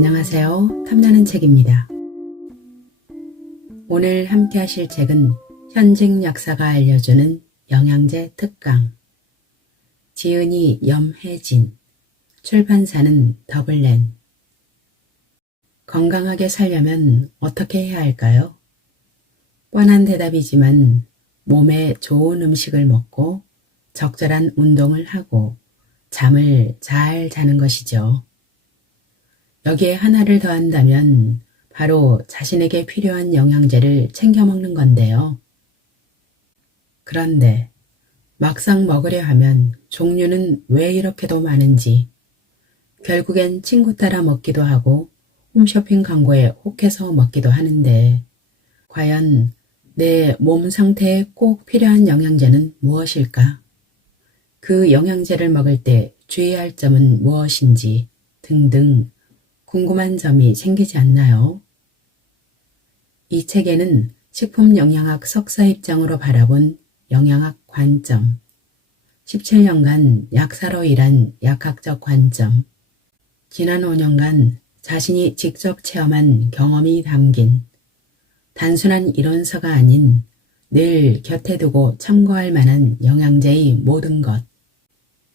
안녕하세요. 탐나는 책입니다. 오늘 함께 하실 책은 현직 약사가 알려주는 영양제 특강. 지은이 염혜진, 출판사는 더블랜. 건강하게 살려면 어떻게 해야 할까요? 뻔한 대답이지만 몸에 좋은 음식을 먹고 적절한 운동을 하고 잠을 잘 자는 것이죠. 여기에 하나를 더한다면 바로 자신에게 필요한 영양제를 챙겨 먹는 건데요. 그런데 막상 먹으려 하면 종류는 왜 이렇게도 많은지, 결국엔 친구 따라 먹기도 하고 홈쇼핑 광고에 혹해서 먹기도 하는데, 과연 내 몸 상태에 꼭 필요한 영양제는 무엇일까? 그 영양제를 먹을 때 주의할 점은 무엇인지 등등 궁금한 점이 생기지 않나요? 이 책에는 식품영양학 석사 입장으로 바라본 영양학 관점, 17년간 약사로 일한 약학적 관점, 지난 5년간 자신이 직접 체험한 경험이 담긴 단순한 이론서가 아닌 늘 곁에 두고 참고할 만한 영양제의 모든 것,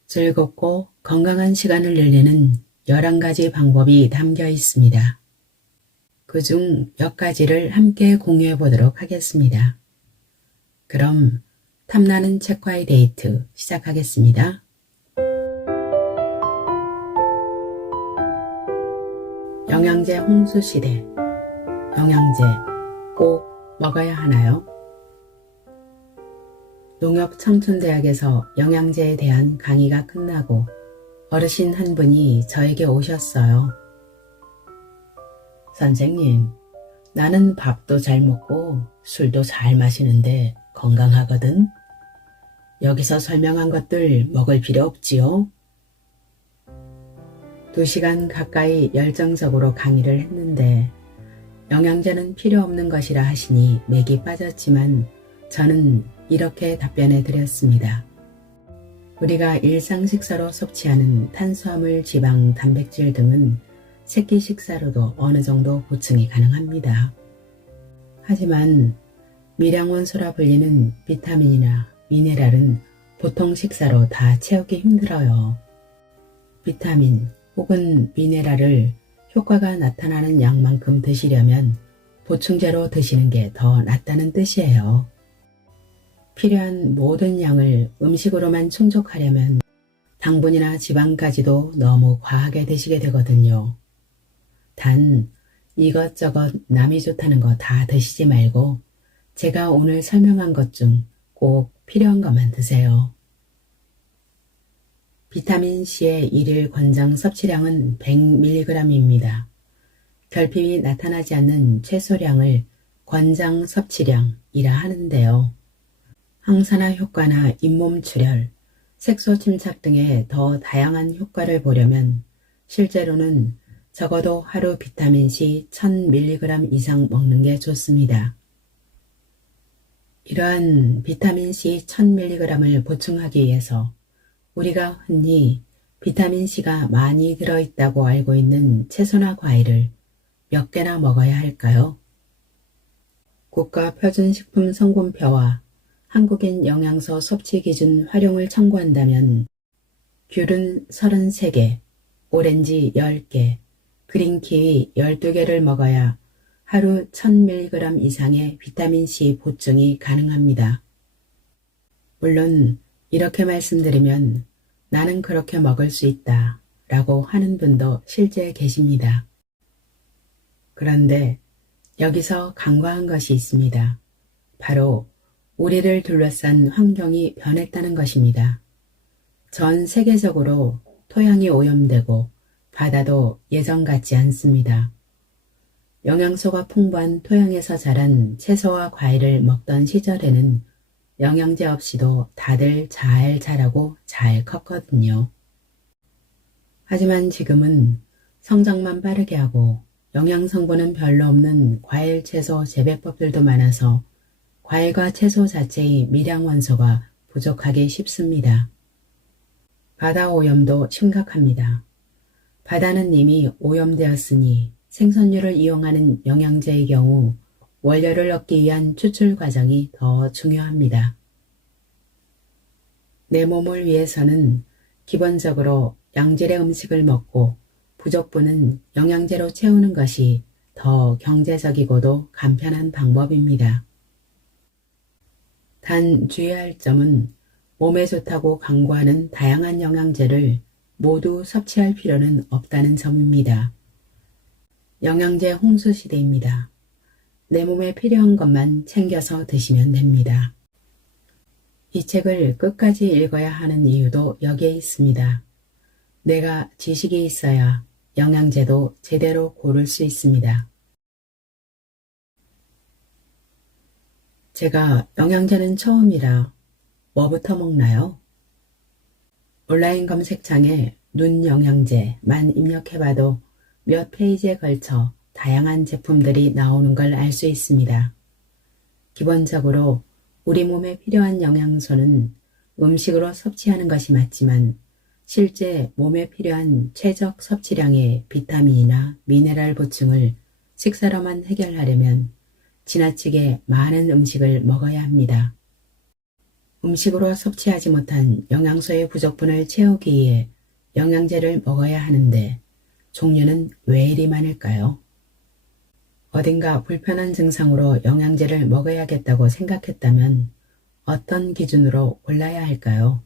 즐겁고 건강한 시간을 늘리는 11가지 방법이 담겨 있습니다. 그중 몇 가지를 함께 공유해 보도록 하겠습니다. 그럼 탐나는 책과의 데이트 시작하겠습니다. 영양제 홍수시대. 영양제 꼭 먹어야 하나요? 농협청춘대학에서 영양제에 대한 강의가 끝나고 어르신 한 분이 저에게 오셨어요. 선생님, 나는 밥도 잘 먹고 술도 잘 마시는데 건강하거든. 여기서 설명한 것들 먹을 필요 없지요? 2시간 가까이 열정적으로 강의를 했는데 영양제는 필요 없는 것이라 하시니 맥이 빠졌지만 저는 이렇게 답변해 드렸습니다. 우리가 일상 식사로 섭취하는 탄수화물, 지방, 단백질 등은 새끼 식사로도 어느 정도 보충이 가능합니다. 하지만 미량원소라 불리는 비타민이나 미네랄은 보통 식사로 다 채우기 힘들어요. 비타민 혹은 미네랄을 효과가 나타나는 양만큼 드시려면 보충제로 드시는 게 더 낫다는 뜻이에요. 필요한 모든 양을 음식으로만 충족하려면 당분이나 지방까지도 너무 과하게 드시게 되거든요. 단 이것저것 남이 좋다는 거 다 드시지 말고 제가 오늘 설명한 것 중 꼭 필요한 것만 드세요. 비타민C의 일일 권장 섭취량은 100mg입니다. 결핍이 나타나지 않는 최소량을 권장 섭취량이라 하는데요. 항산화 효과나 잇몸 출혈, 색소 침착 등의 더 다양한 효과를 보려면 실제로는 적어도 하루 비타민C 1000mg 이상 먹는 게 좋습니다. 이러한 비타민C 1000mg을 보충하기 위해서 우리가 흔히 비타민C가 많이 들어있다고 알고 있는 채소나 과일을 몇 개나 먹어야 할까요? 국가표준식품 성분표와 한국인 영양소 섭취 기준 활용을 참고한다면 귤은 33개, 오렌지 10개, 그린키위 12개를 먹어야 하루 1000mg 이상의 비타민C 보충이 가능합니다. 물론 이렇게 말씀드리면 나는 그렇게 먹을 수 있다 라고 하는 분도 실제 계십니다. 그런데 여기서 간과한 것이 있습니다. 바로 우리를 둘러싼 환경이 변했다는 것입니다. 전 세계적으로 토양이 오염되고 바다도 예전 같지 않습니다. 영양소가 풍부한 토양에서 자란 채소와 과일을 먹던 시절에는 영양제 없이도 다들 잘 자라고 잘 컸거든요. 하지만 지금은 성장만 빠르게 하고 영양 성분은 별로 없는 과일, 채소 재배법들도 많아서 과일과 채소 자체의 미량 원소가 부족하기 쉽습니다. 바다 오염도 심각합니다. 바다는 이미 오염되었으니 생선류를 이용하는 영양제의 경우 원료를 얻기 위한 추출 과정이 더 중요합니다. 내 몸을 위해서는 기본적으로 양질의 음식을 먹고 부족분은 영양제로 채우는 것이 더 경제적이고도 간편한 방법입니다. 단 주의할 점은 몸에 좋다고 광고하는 다양한 영양제를 모두 섭취할 필요는 없다는 점입니다. 영양제 홍수 시대입니다. 내 몸에 필요한 것만 챙겨서 드시면 됩니다. 이 책을 끝까지 읽어야 하는 이유도 여기에 있습니다. 내가 지식이 있어야 영양제도 제대로 고를 수 있습니다. 제가 영양제는 처음이라 뭐부터 먹나요? 온라인 검색창에 눈 영양제만 입력해봐도 몇 페이지에 걸쳐 다양한 제품들이 나오는 걸 알 수 있습니다. 기본적으로 우리 몸에 필요한 영양소는 음식으로 섭취하는 것이 맞지만 실제 몸에 필요한 최적 섭취량의 비타민이나 미네랄 보충을 식사로만 해결하려면 지나치게 많은 음식을 먹어야 합니다. 음식으로 섭취하지 못한 영양소의 부족분을 채우기 위해 영양제를 먹어야 하는데 종류는 왜 이리 많을까요? 어딘가 불편한 증상으로 영양제를 먹어야겠다고 생각했다면 어떤 기준으로 골라야 할까요?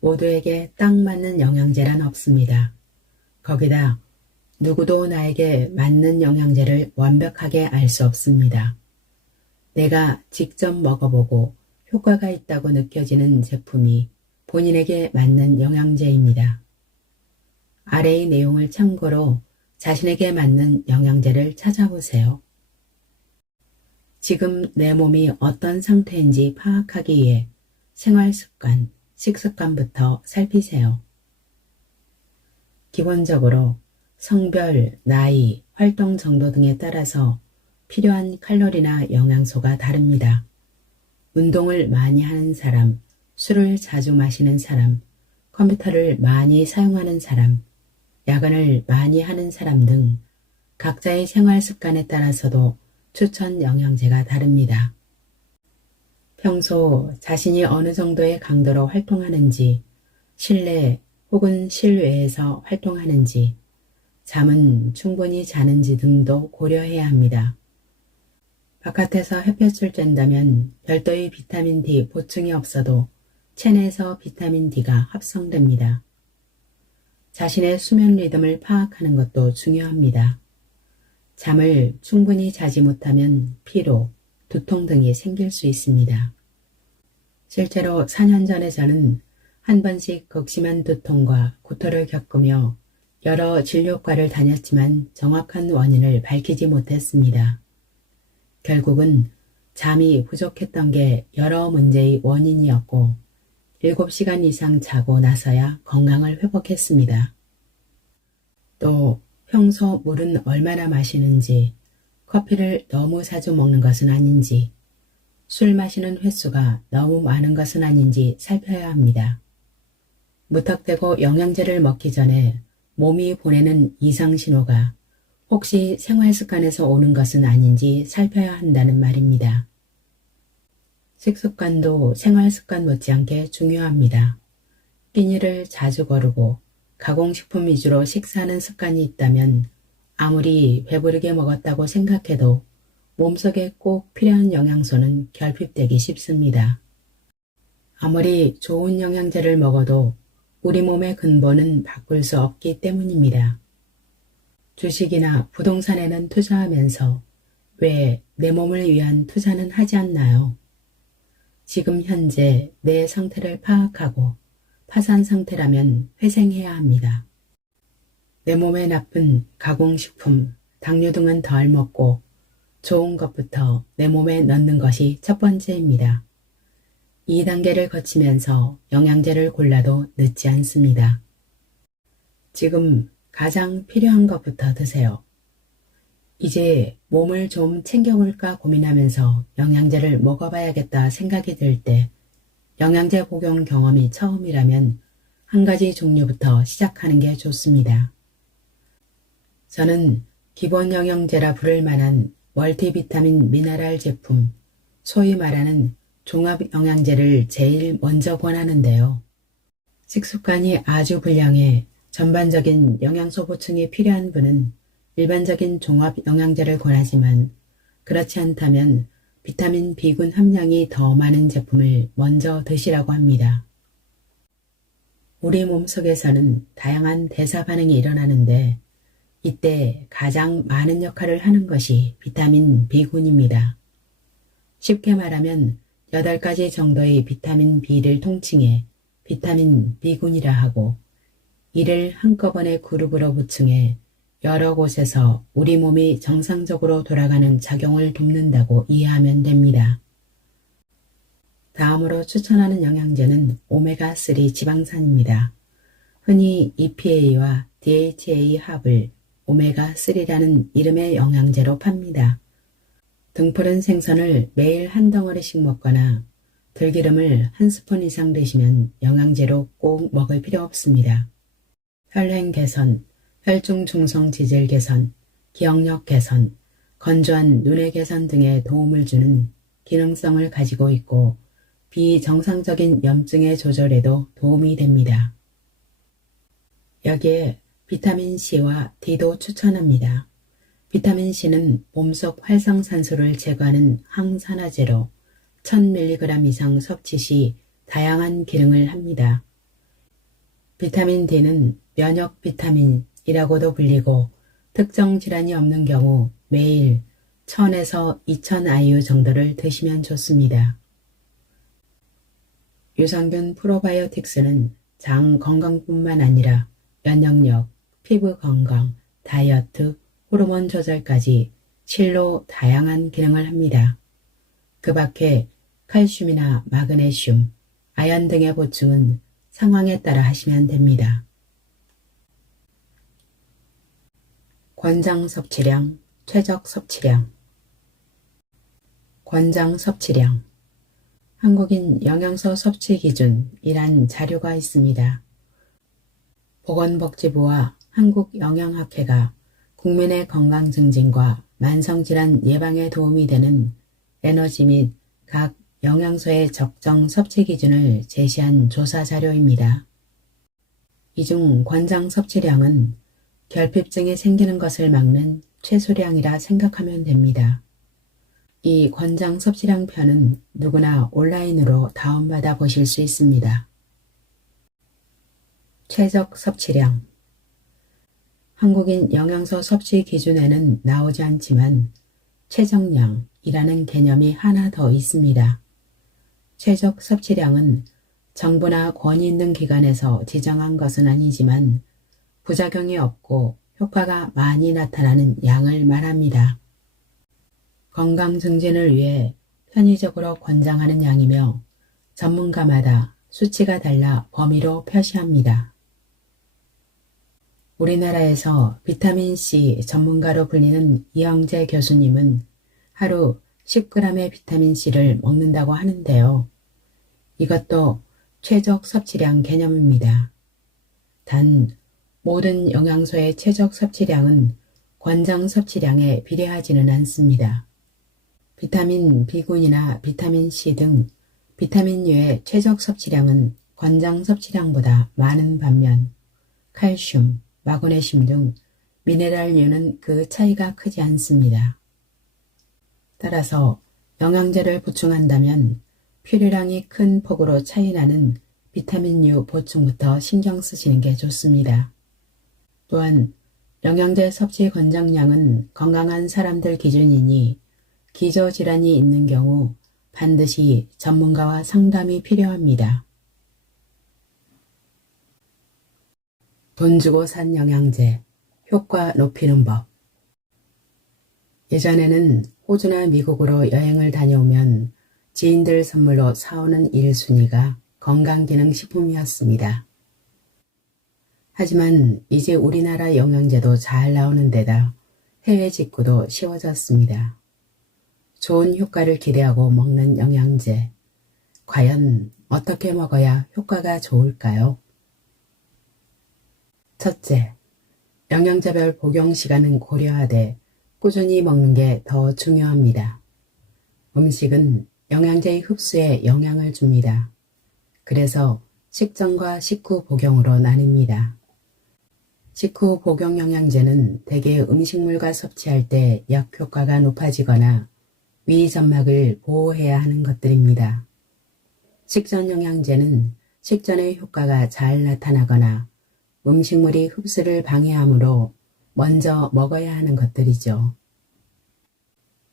모두에게 딱 맞는 영양제란 없습니다. 거기다 누구도 나에게 맞는 영양제를 완벽하게 알 수 없습니다. 내가 직접 먹어보고 효과가 있다고 느껴지는 제품이 본인에게 맞는 영양제입니다. 아래의 내용을 참고로 자신에게 맞는 영양제를 찾아보세요. 지금 내 몸이 어떤 상태인지 파악하기 위해 생활습관, 식습관부터 살피세요. 기본적으로 성별, 나이, 활동 정도 등에 따라서 필요한 칼로리나 영양소가 다릅니다. 운동을 많이 하는 사람, 술을 자주 마시는 사람, 컴퓨터를 많이 사용하는 사람, 야근을 많이 하는 사람 등 각자의 생활 습관에 따라서도 추천 영양제가 다릅니다. 평소 자신이 어느 정도의 강도로 활동하는지, 실내 혹은 실외에서 활동하는지, 잠은 충분히 자는지 등도 고려해야 합니다. 바깥에서 햇볕을 쬐다면 별도의 비타민 D 보충이 없어도 체내에서 비타민 D가 합성됩니다. 자신의 수면 리듬을 파악하는 것도 중요합니다. 잠을 충분히 자지 못하면 피로, 두통 등이 생길 수 있습니다. 실제로 4년 전에 저는 한 번씩 극심한 두통과 구토를 겪으며 여러 진료과를 다녔지만 정확한 원인을 밝히지 못했습니다. 결국은 잠이 부족했던 게 여러 문제의 원인이었고 7시간 이상 자고 나서야 건강을 회복했습니다. 또 평소 물은 얼마나 마시는지, 커피를 너무 자주 먹는 것은 아닌지, 술 마시는 횟수가 너무 많은 것은 아닌지 살펴야 합니다. 무턱대고 영양제를 먹기 전에 몸이 보내는 이상 신호가 혹시 생활 습관에서 오는 것은 아닌지 살펴야 한다는 말입니다. 식습관도 생활 습관 못지않게 중요합니다. 끼니를 자주 거르고 가공식품 위주로 식사하는 습관이 있다면 아무리 배부르게 먹었다고 생각해도 몸속에 꼭 필요한 영양소는 결핍되기 쉽습니다. 아무리 좋은 영양제를 먹어도 우리 몸의 근본은 바꿀 수 없기 때문입니다. 주식이나 부동산에는 투자하면서 왜 내 몸을 위한 투자는 하지 않나요? 지금 현재 내 상태를 파악하고 파산 상태라면 회생해야 합니다. 내 몸에 나쁜 가공식품, 당류 등은 덜 먹고 좋은 것부터 내 몸에 넣는 것이 첫 번째입니다. 2단계를 거치면서 영양제를 골라도 늦지 않습니다. 지금 가장 필요한 것부터 드세요. 이제 몸을 좀 챙겨볼까 고민하면서 영양제를 먹어봐야겠다 생각이 들 때 영양제 복용 경험이 처음이라면 한 가지 종류부터 시작하는 게 좋습니다. 저는 기본 영양제라 부를 만한 멀티비타민 미네랄 제품, 소위 말하는 종합 영양제를 제일 먼저 권하는데요. 식습관이 아주 불량해 전반적인 영양소 보충이 필요한 분은 일반적인 종합 영양제를 권하지만 그렇지 않다면 비타민 B군 함량이 더 많은 제품을 먼저 드시라고 합니다. 우리 몸속에서는 다양한 대사 반응이 일어나는데 이때 가장 많은 역할을 하는 것이 비타민 B군입니다. 쉽게 말하면 8가지 정도의 비타민 B를 통칭해 비타민 B군이라 하고 이를 한꺼번에 그룹으로 보충해 여러 곳에서 우리 몸이 정상적으로 돌아가는 작용을 돕는다고 이해하면 됩니다. 다음으로 추천하는 영양제는 오메가3 지방산입니다. 흔히 EPA와 DHA 합을 오메가3라는 이름의 영양제로 팝니다. 등푸른 생선을 매일 한 덩어리씩 먹거나 들기름을 한 스푼 이상 드시면 영양제로 꼭 먹을 필요 없습니다. 혈행 개선, 혈중 중성 지질 개선, 기억력 개선, 건조한 눈의 개선 등에 도움을 주는 기능성을 가지고 있고 비정상적인 염증의 조절에도 도움이 됩니다. 여기에 비타민C와 D도 추천합니다. 비타민C는 몸속 활성산소를 제거하는 항산화제로 1000mg 이상 섭취 시 다양한 기능을 합니다. 비타민 D는 면역 비타민이라고도 불리고 특정 질환이 없는 경우 매일 1000에서 2000IU 정도를 드시면 좋습니다. 유산균 프로바이오틱스는 장 건강뿐만 아니라 면역력, 피부 건강, 다이어트, 호르몬 조절까지 실로 다양한 기능을 합니다. 그 밖에 칼슘이나 마그네슘, 아연 등의 보충은 상황에 따라 하시면 됩니다. 권장 섭취량, 최적 섭취량. 권장 섭취량. 한국인 영양소 섭취 기준이란 자료가 있습니다. 보건복지부와 한국영양학회가 국민의 건강 증진과 만성질환 예방에 도움이 되는 에너지 및 각 영양소의 적정 섭취 기준을 제시한 조사 자료입니다. 이 중 권장 섭취량은 결핍증이 생기는 것을 막는 최소량이라 생각하면 됩니다. 이 권장 섭취량 편은 누구나 온라인으로 다운받아 보실 수 있습니다. 최적 섭취량. 한국인 영양소 섭취 기준에는 나오지 않지만 최정량이라는 개념이 하나 더 있습니다. 최적 섭취량은 정부나 권위 있는 기관에서 지정한 것은 아니지만 부작용이 없고 효과가 많이 나타나는 양을 말합니다. 건강 증진을 위해 편의적으로 권장하는 양이며 전문가마다 수치가 달라 범위로 표시합니다. 우리나라에서 비타민C 전문가로 불리는 이영재 교수님은 하루 10g의 비타민C를 먹는다고 하는데요. 이것도 최적 섭취량 개념입니다. 단 모든 영양소의 최적 섭취량은 권장 섭취량에 비례하지는 않습니다. 비타민 B군이나 비타민 C 등 비타민류의 최적 섭취량은 권장 섭취량보다 많은 반면 칼슘, 마그네슘 등 미네랄류는 그 차이가 크지 않습니다. 따라서 영양제를 보충한다면 필요량이 큰 폭으로 차이나는 비타민류 보충부터 신경 쓰시는 게 좋습니다. 또한 영양제 섭취 권장량은 건강한 사람들 기준이니 기저질환이 있는 경우 반드시 전문가와 상담이 필요합니다. 돈 주고 산 영양제, 효과 높이는 법. 예전에는 호주나 미국으로 여행을 다녀오면 지인들 선물로 사오는 1순위가 건강기능식품이었습니다. 하지만 이제 우리나라 영양제도 잘 나오는 데다 해외 직구도 쉬워졌습니다. 좋은 효과를 기대하고 먹는 영양제, 과연 어떻게 먹어야 효과가 좋을까요? 첫째, 영양제별 복용 시간은 고려하되 꾸준히 먹는 게 더 중요합니다. 음식은 영양제의 흡수에 영향을 줍니다. 그래서 식전과 식후 복용으로 나뉩니다. 식후 복용 영양제는 대개 음식물과 섭취할 때 약효과가 높아지거나 위 점막을 보호해야 하는 것들입니다. 식전 영양제는 식전의 효과가 잘 나타나거나 음식물이 흡수를 방해하므로 먼저 먹어야 하는 것들이죠.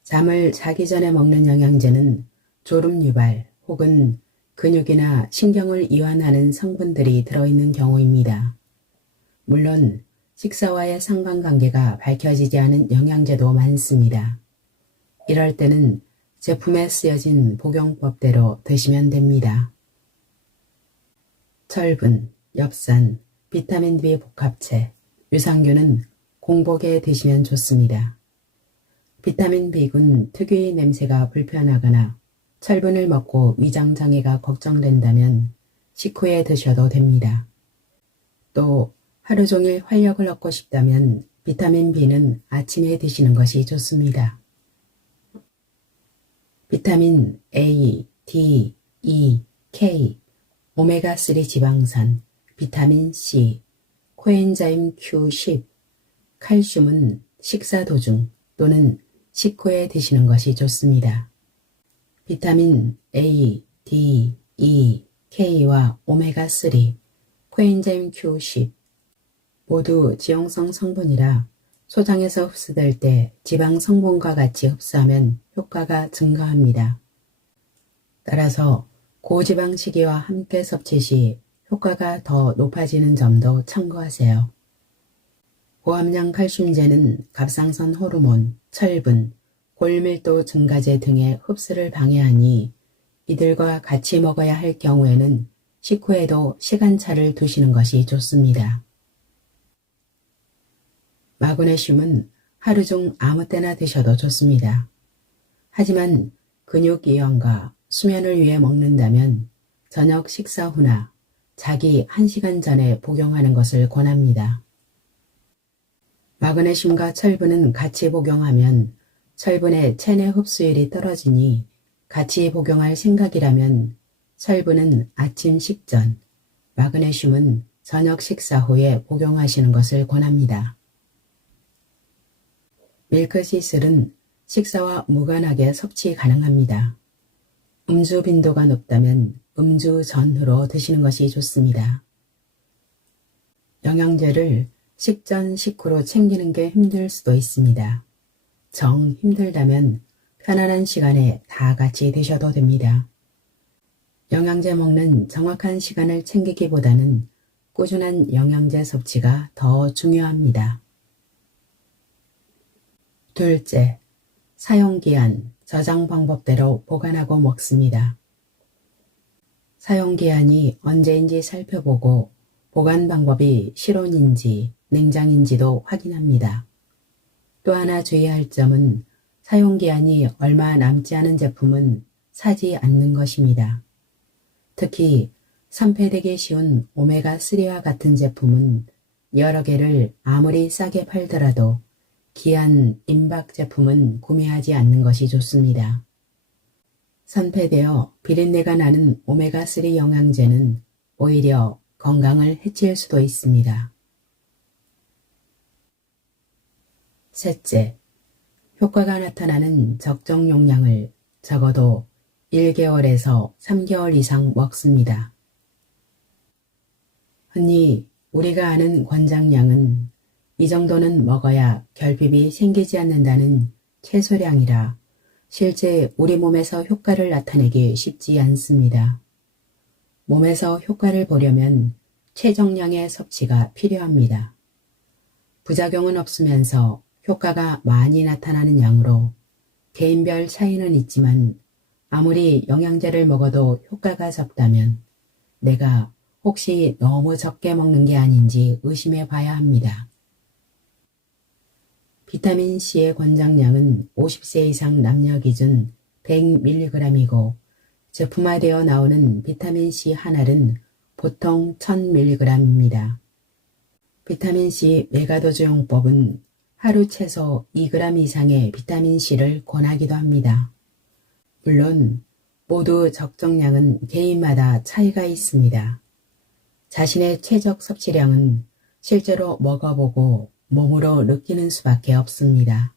잠을 자기 전에 먹는 영양제는 졸음 유발 혹은 근육이나 신경을 이완하는 성분들이 들어있는 경우입니다. 물론 식사와의 상관관계가 밝혀지지 않은 영양제도 많습니다. 이럴 때는 제품에 쓰여진 복용법대로 드시면 됩니다. 철분, 엽산, 비타민 B 복합체, 유산균은 공복에 드시면 좋습니다. 비타민 B군 특유의 냄새가 불편하거나 철분을 먹고 위장장애가 걱정된다면 식후에 드셔도 됩니다. 또 하루 종일 활력을 얻고 싶다면 비타민 B는 아침에 드시는 것이 좋습니다. 비타민 A, D, E, K, 오메가3 지방산, 비타민 C, 코엔자임 Q10, 칼슘은 식사 도중 또는 식후에 드시는 것이 좋습니다. 비타민 A, D, E, K와 오메가3, 코엔자임 Q10 모두 지용성 성분이라 소장에서 흡수될 때 지방 성분과 같이 흡수하면 효과가 증가합니다. 따라서 고지방 식이와 함께 섭취 시 효과가 더 높아지는 점도 참고하세요. 고함량 칼슘제는 갑상선 호르몬, 철분, 골밀도 증가제 등의 흡수를 방해하니 이들과 같이 먹어야 할 경우에는 식후에도 시간차를 두시는 것이 좋습니다. 마그네슘은 하루 중 아무 때나 드셔도 좋습니다. 하지만 근육 이완과 수면을 위해 먹는다면 저녁 식사 후나 자기 1시간 전에 복용하는 것을 권합니다. 마그네슘과 철분은 같이 복용하면 철분의 체내 흡수율이 떨어지니 같이 복용할 생각이라면 철분은 아침 식전, 마그네슘은 저녁 식사 후에 복용하시는 것을 권합니다. 밀크시슬은 식사와 무관하게 섭취 가능합니다. 음주 빈도가 높다면 음주 전후로 드시는 것이 좋습니다. 영양제를 식전, 식후로 챙기는 게 힘들 수도 있습니다. 정 힘들다면 편안한 시간에 다 같이 드셔도 됩니다. 영양제 먹는 정확한 시간을 챙기기보다는 꾸준한 영양제 섭취가 더 중요합니다. 둘째, 사용기한, 저장 방법대로 보관하고 먹습니다. 사용기한이 언제인지 살펴보고 보관 방법이 실온인지 냉장인지도 확인합니다. 또 하나 주의할 점은 사용기한이 얼마 남지 않은 제품은 사지 않는 것입니다. 특히 산패되기 쉬운 오메가3와 같은 제품은 여러 개를 아무리 싸게 팔더라도 기한 임박 제품은 구매하지 않는 것이 좋습니다. 산패되어 비린내가 나는 오메가3 영양제는 오히려 건강을 해칠 수도 있습니다. 셋째, 효과가 나타나는 적정 용량을 적어도 1개월에서 3개월 이상 먹습니다. 흔히 우리가 아는 권장량은 이 정도는 먹어야 결핍이 생기지 않는다는 최소량이라 실제 우리 몸에서 효과를 나타내기 쉽지 않습니다. 몸에서 효과를 보려면 최정량의 섭취가 필요합니다. 부작용은 없으면서 효과가 많이 나타나는 양으로 개인별 차이는 있지만 아무리 영양제를 먹어도 효과가 적다면 내가 혹시 너무 적게 먹는 게 아닌지 의심해 봐야 합니다. 비타민C의 권장량은 50세 이상 남녀 기준 100mg이고 제품화되어 나오는 비타민C 한 알은 보통 1000mg입니다. 비타민C 메가도즈용법은 하루 최소 2g 이상의 비타민C를 권하기도 합니다. 물론 모두 적정량은 개인마다 차이가 있습니다. 자신의 최적 섭취량은 실제로 먹어보고 몸으로 느끼는 수밖에 없습니다.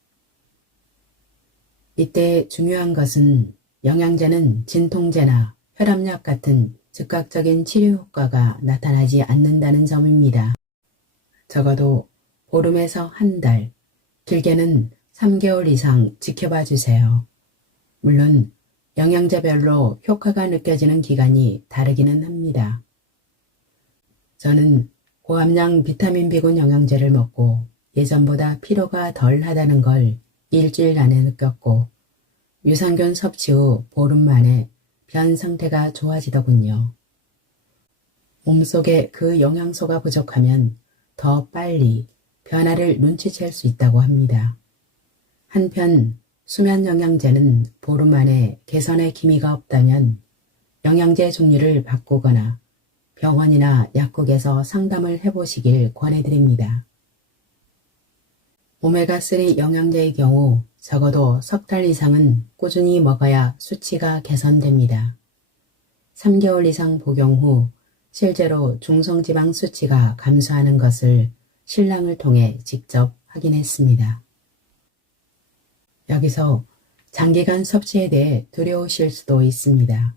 이때 중요한 것은 영양제는 진통제나 혈압약 같은 즉각적인 치료 효과가 나타나지 않는다는 점입니다. 적어도 보름에서 한 달, 길게는 3개월 이상 지켜봐 주세요. 물론 영양제별로 효과가 느껴지는 기간이 다르기는 합니다. 저는 고함량 비타민 B군 영양제를 먹고 예전보다 피로가 덜 하다는 걸 일주일 안에 느꼈고 유산균 섭취 후 보름 만에 변 상태가 좋아지더군요. 몸속에 그 영양소가 부족하면 더 빨리 변화를 눈치챌 수 있다고 합니다. 한편 수면 영양제는 보름 만에 개선의 기미가 없다면 영양제 종류를 바꾸거나 병원이나 약국에서 상담을 해보시길 권해드립니다. 오메가3 영양제의 경우 적어도 석 달 이상은 꾸준히 먹어야 수치가 개선됩니다. 3개월 이상 복용 후 실제로 중성지방 수치가 감소하는 것을 신랑을 통해 직접 확인했습니다. 여기서 장기간 섭취에 대해 두려우실 수도 있습니다.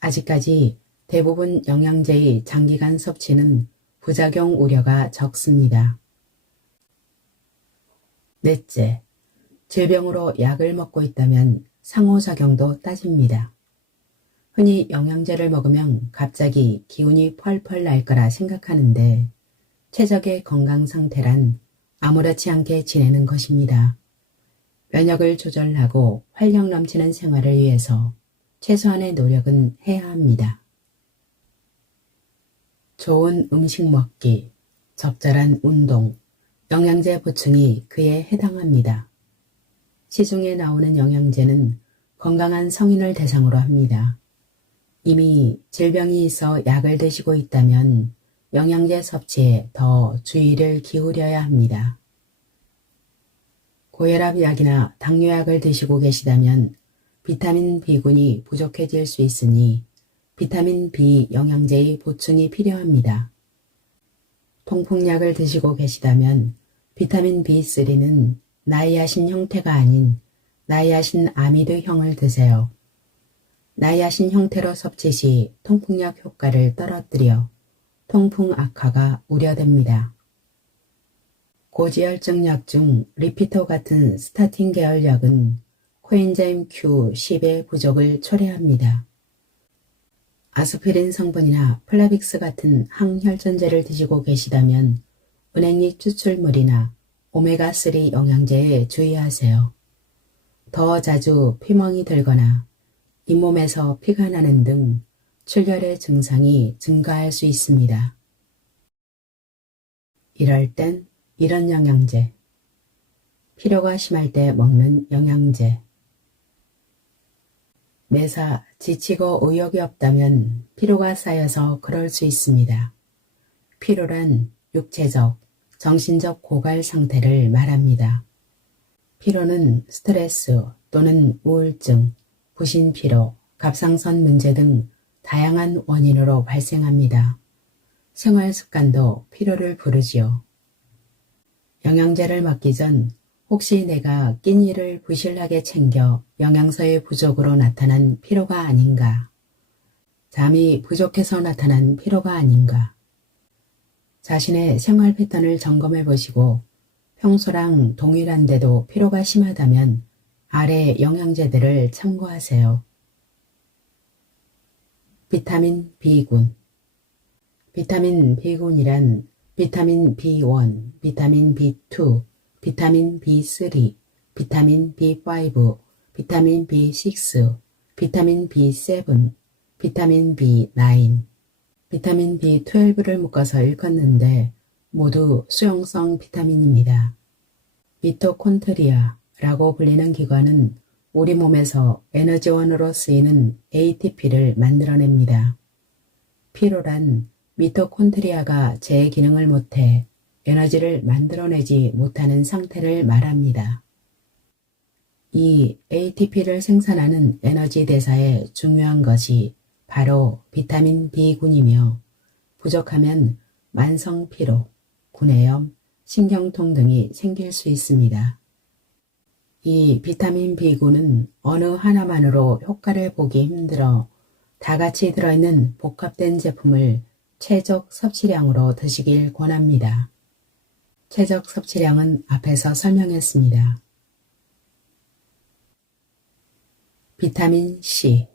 아직까지 대부분 영양제의 장기간 섭취는 부작용 우려가 적습니다. 넷째, 질병으로 약을 먹고 있다면 상호작용도 따집니다. 흔히 영양제를 먹으면 갑자기 기운이 펄펄 날 거라 생각하는데 최적의 건강 상태란 아무렇지 않게 지내는 것입니다. 면역을 조절하고 활력 넘치는 생활을 위해서 최소한의 노력은 해야 합니다. 좋은 음식 먹기, 적절한 운동, 영양제 보충이 그에 해당합니다. 시중에 나오는 영양제는 건강한 성인을 대상으로 합니다. 이미 질병이 있어 약을 드시고 있다면 영양제 섭취에 더 주의를 기울여야 합니다. 고혈압 약이나 당뇨약을 드시고 계시다면 비타민 B군이 부족해질 수 있으니 비타민 B 영양제의 보충이 필요합니다. 통풍약을 드시고 계시다면 비타민 B3는 나이아신 형태가 아닌 나이아신 아미드형을 드세요. 나이아신 형태로 섭취 시 통풍약 효과를 떨어뜨려 통풍 악화가 우려됩니다. 고지혈증 약 중 리피토 같은 스타틴 계열 약은 코엔자임 Q10의 부족을 초래합니다. 아스피린 성분이나 플라빅스 같은 항혈전제를 드시고 계시다면 은행잎 추출물이나 오메가3 영양제에 주의하세요. 더 자주 피멍이 들거나 잇몸에서 피가 나는 등 출혈의 증상이 증가할 수 있습니다. 이럴 땐 이런 영양제, 피로가 심할 때 먹는 영양제. 매사 지치고 의욕이 없다면 피로가 쌓여서 그럴 수 있습니다. 피로란 육체적, 정신적 고갈 상태를 말합니다. 피로는 스트레스 또는 우울증, 부신피로, 갑상선 문제 등 다양한 원인으로 발생합니다. 생활 습관도 피로를 부르지요. 영양제를 먹기 전 혹시 내가 끼니를 부실하게 챙겨 영양소의 부족으로 나타난 피로가 아닌가? 잠이 부족해서 나타난 피로가 아닌가? 자신의 생활 패턴을 점검해 보시고 평소랑 동일한데도 피로가 심하다면 아래 영양제들을 참고하세요. 비타민 B군. 비타민 B군이란 비타민 B1, 비타민 B2, 비타민 B3, 비타민 B5, 비타민 B6, 비타민 B7, 비타민 B9, 비타민 B12를 묶어서 일컫는데 모두 수용성 비타민입니다. 미토콘드리아라고 불리는 기관은 우리 몸에서 에너지원으로 쓰이는 ATP를 만들어냅니다. 피로란 미토콘드리아가 제 기능을 못해 에너지를 만들어내지 못하는 상태를 말합니다. 이 ATP를 생산하는 에너지 대사에 중요한 것이 바로 비타민 B군이며 부족하면 만성 피로, 구내염, 신경통 등이 생길 수 있습니다. 이 비타민 B군은 어느 하나만으로 효과를 보기 힘들어 다 같이 들어있는 복합된 제품을 최적 섭취량으로 드시길 권합니다. 최적 섭취량은 앞에서 설명했습니다. 비타민 C.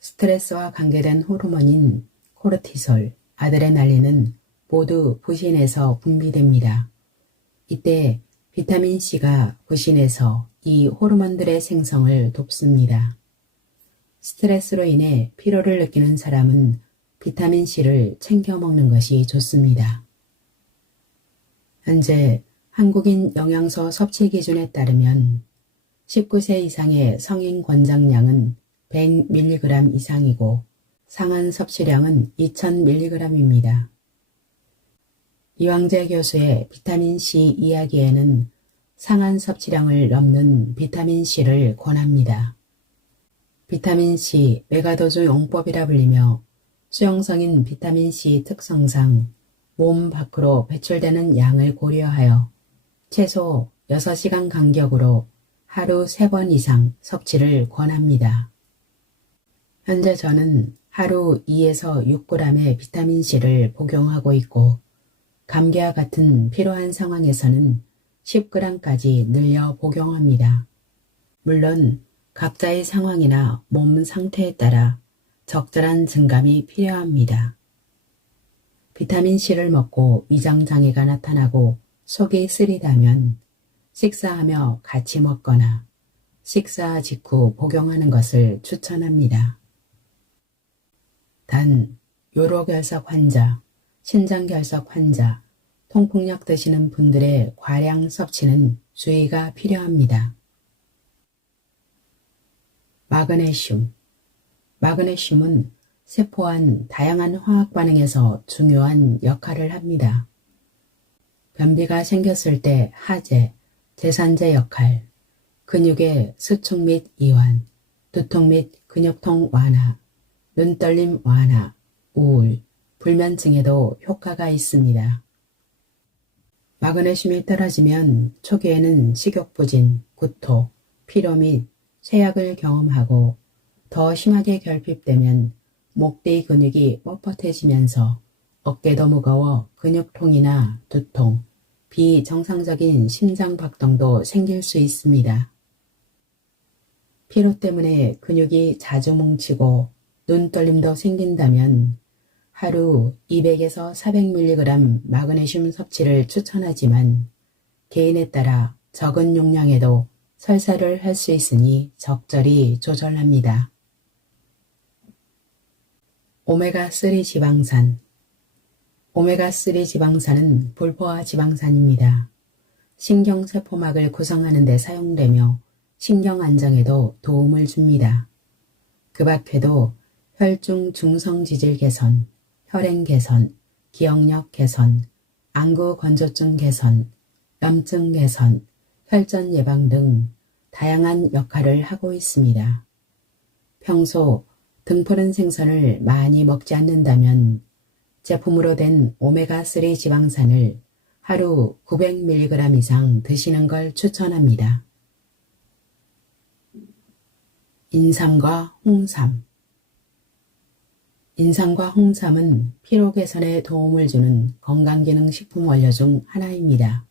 스트레스와 관계된 호르몬인 코르티솔, 아드레날린은 모두 부신에서 분비됩니다. 이때 비타민 C가 부신해서 이 호르몬들의 생성을 돕습니다. 스트레스로 인해 피로를 느끼는 사람은 비타민 C를 챙겨 먹는 것이 좋습니다. 현재 한국인 영양소 섭취 기준에 따르면 19세 이상의 성인 권장량은 100mg 이상이고 상한 섭취량은 2000mg입니다. 이왕재 교수의 비타민C 이야기에는 상한 섭취량을 넘는 비타민C를 권합니다. 비타민C 메가도주 용법이라 불리며 수용성인 비타민C 특성상 몸 밖으로 배출되는 양을 고려하여 최소 6시간 간격으로 하루 3번 이상 섭취를 권합니다. 현재 저는 하루 2에서 6g의 비타민C를 복용하고 있고 감기와 같은 필요한 상황에서는 10g까지 늘려 복용합니다. 물론 각자의 상황이나 몸 상태에 따라 적절한 증감이 필요합니다. 비타민C를 먹고 위장장애가 나타나고 속이 쓰리다면 식사하며 같이 먹거나 식사 직후 복용하는 것을 추천합니다. 단, 요로결석 환자, 신장결석 환자, 통풍약 드시는 분들의 과량 섭취는 주의가 필요합니다. 마그네슘. 마그네슘은 세포 안 다양한 화학 반응에서 중요한 역할을 합니다. 변비가 생겼을 때 하재, 제산제 역할, 근육의 수축 및 이완, 두통 및 근육통 완화, 눈떨림 완화, 우울, 불면증에도 효과가 있습니다. 마그네슘이 떨어지면 초기에는 식욕부진, 구토, 피로 및 쇠약을 경험하고 더 심하게 결핍되면 목뒤 근육이 뻣뻣해지면서 어깨도 무거워 근육통이나 두통, 비정상적인 심장박동도 생길 수 있습니다. 피로 때문에 근육이 자주 뭉치고 눈떨림도 생긴다면 하루 200에서 400mg 마그네슘 섭취를 추천하지만 개인에 따라 적은 용량에도 설사를 할 수 있으니 적절히 조절합니다. 오메가3 지방산. 오메가3 지방산은 불포화 지방산입니다. 신경세포막을 구성하는 데 사용되며 신경 안정에도 도움을 줍니다. 그 밖에도 혈중 중성지질 개선, 혈행 개선, 기억력 개선, 안구 건조증 개선, 염증 개선, 혈전 예방 등 다양한 역할을 하고 있습니다. 평소 등푸른 생선을 많이 먹지 않는다면 제품으로 된 오메가3 지방산을 하루 900mg 이상 드시는 걸 추천합니다. 인삼과 홍삼. 인삼과 홍삼은 피로 개선에 도움을 주는 건강기능식품 원료 중 하나입니다.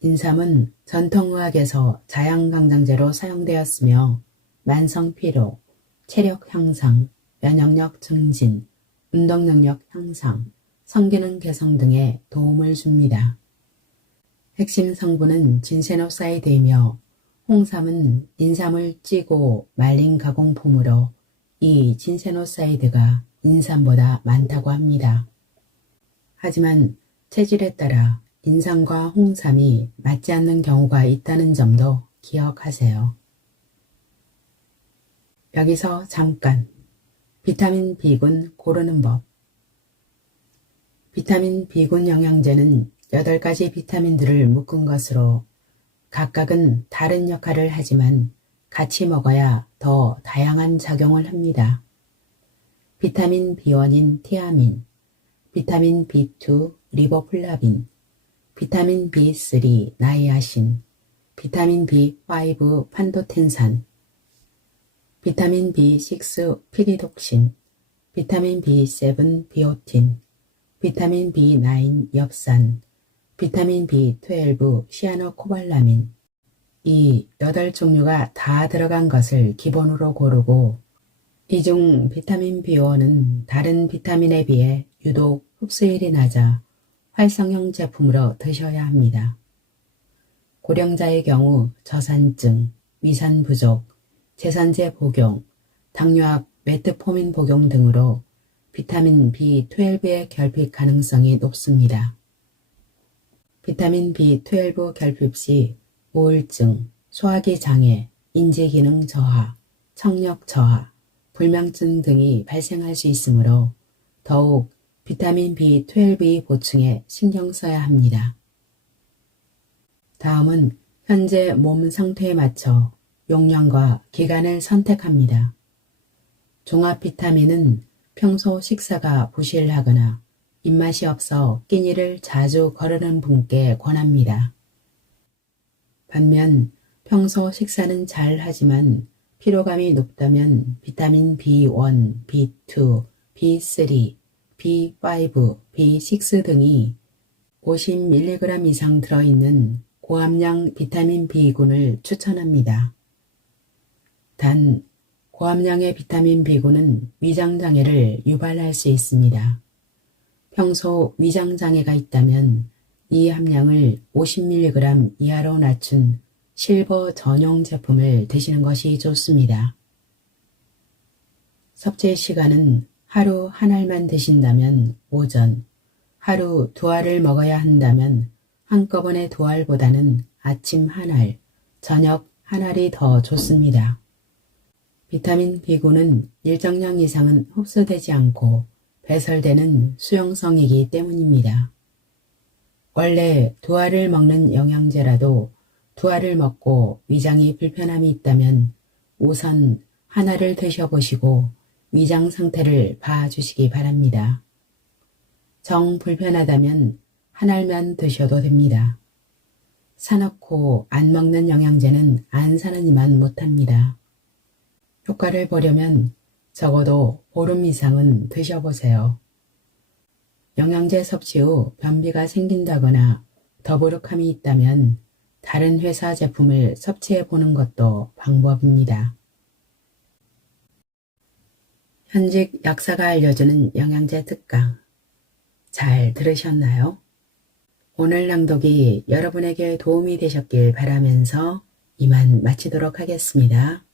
인삼은 전통의학에서 자양강장제로 사용되었으며 만성피로, 체력 향상, 면역력 증진, 운동능력 향상, 성기능 개선 등에 도움을 줍니다. 핵심 성분은 진세노사이드이며 홍삼은 인삼을 찌고 말린 가공품으로 이 진세노사이드가 인삼보다 많다고 합니다. 하지만 체질에 따라 인삼과 홍삼이 맞지 않는 경우가 있다는 점도 기억하세요. 여기서 잠깐 비타민 B군 고르는 법. 비타민 B군 영양제는 8가지 비타민들을 묶은 것으로 각각은 다른 역할을 하지만 같이 먹어야 더 다양한 작용을 합니다. 비타민 B1인 티아민, 비타민 B2 리보플라빈, 비타민 B3 나이아신, 비타민 B5 판도텐산, 비타민 B6 피리독신, 비타민 B7 비오틴, 비타민 B9 엽산, 비타민 B12 시아노코발라민, 이 8종류가 다 들어간 것을 기본으로 고르고 이 중 비타민 B1은 다른 비타민에 비해 유독 흡수율이 낮아 활성형 제품으로 드셔야 합니다. 고령자의 경우 저산증, 위산 부족, 제산제 복용, 당뇨약 메트포민 복용 등으로 비타민 B12의 결핍 가능성이 높습니다. 비타민 B12 결핍 시 우울증, 소화기 장애, 인지기능 저하, 청력 저하, 불면증 등이 발생할 수 있으므로 더욱 비타민 B12 보충에 신경 써야 합니다. 다음은 현재 몸 상태에 맞춰 용량과 기간을 선택합니다. 종합 비타민은 평소 식사가 부실하거나 입맛이 없어 끼니를 자주 거르는 분께 권합니다. 반면 평소 식사는 잘 하지만 피로감이 높다면 비타민 B1, B2, B3, B5, B6 등이 50mg 이상 들어있는 고함량 비타민 B군을 추천합니다. 단, 고함량의 비타민 B군은 위장장애를 유발할 수 있습니다. 평소 위장장애가 있다면 이 함량을 50mg 이하로 낮춘 실버 전용 제품을 드시는 것이 좋습니다. 섭취 시간은 하루 한 알만 드신다면 오전, 하루 2알을 먹어야 한다면 한꺼번에 2알보다는 아침 1알, 저녁 1알이 더 좋습니다. 비타민 B군은 일정량 이상은 흡수되지 않고 배설되는 수용성이기 때문입니다. 원래 2알을 먹는 영양제라도 2알을 먹고 위장이 불편함이 있다면 우선 1알을 드셔보시고 위장 상태를 봐주시기 바랍니다. 정 불편하다면 1알만 드셔도 됩니다. 사놓고 안 먹는 영양제는 안 사느니만 못합니다. 효과를 보려면 적어도 보름 이상은 드셔보세요. 영양제 섭취 후 변비가 생긴다거나 더부룩함이 있다면 다른 회사 제품을 섭취해 보는 것도 방법입니다. 현직 약사가 알려주는 영양제 특강. 잘 들으셨나요? 오늘 낭독이 여러분에게 도움이 되셨길 바라면서 이만 마치도록 하겠습니다.